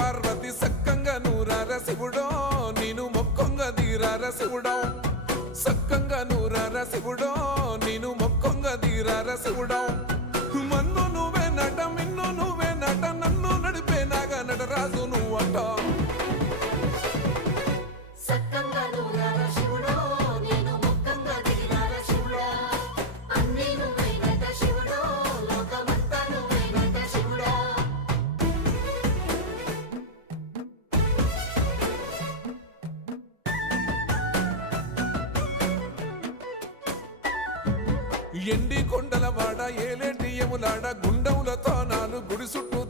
పార్వతి సక్కంగా నూరార శివుడో నేను మొక్కంగా తీరార శివుడో సక్కంగా నూరార శివుడో నేను మొక్కంగా తీరార శివుడో మన్ను నువ్వే నట మిన్ను నువ్వే నట నన్ను నడిపే నాగా నటరాజు నువ్వట ఎండి కొండల వాడ ఏలేటి యములాడ గుండములతో నాలు గుడి చుట్టూ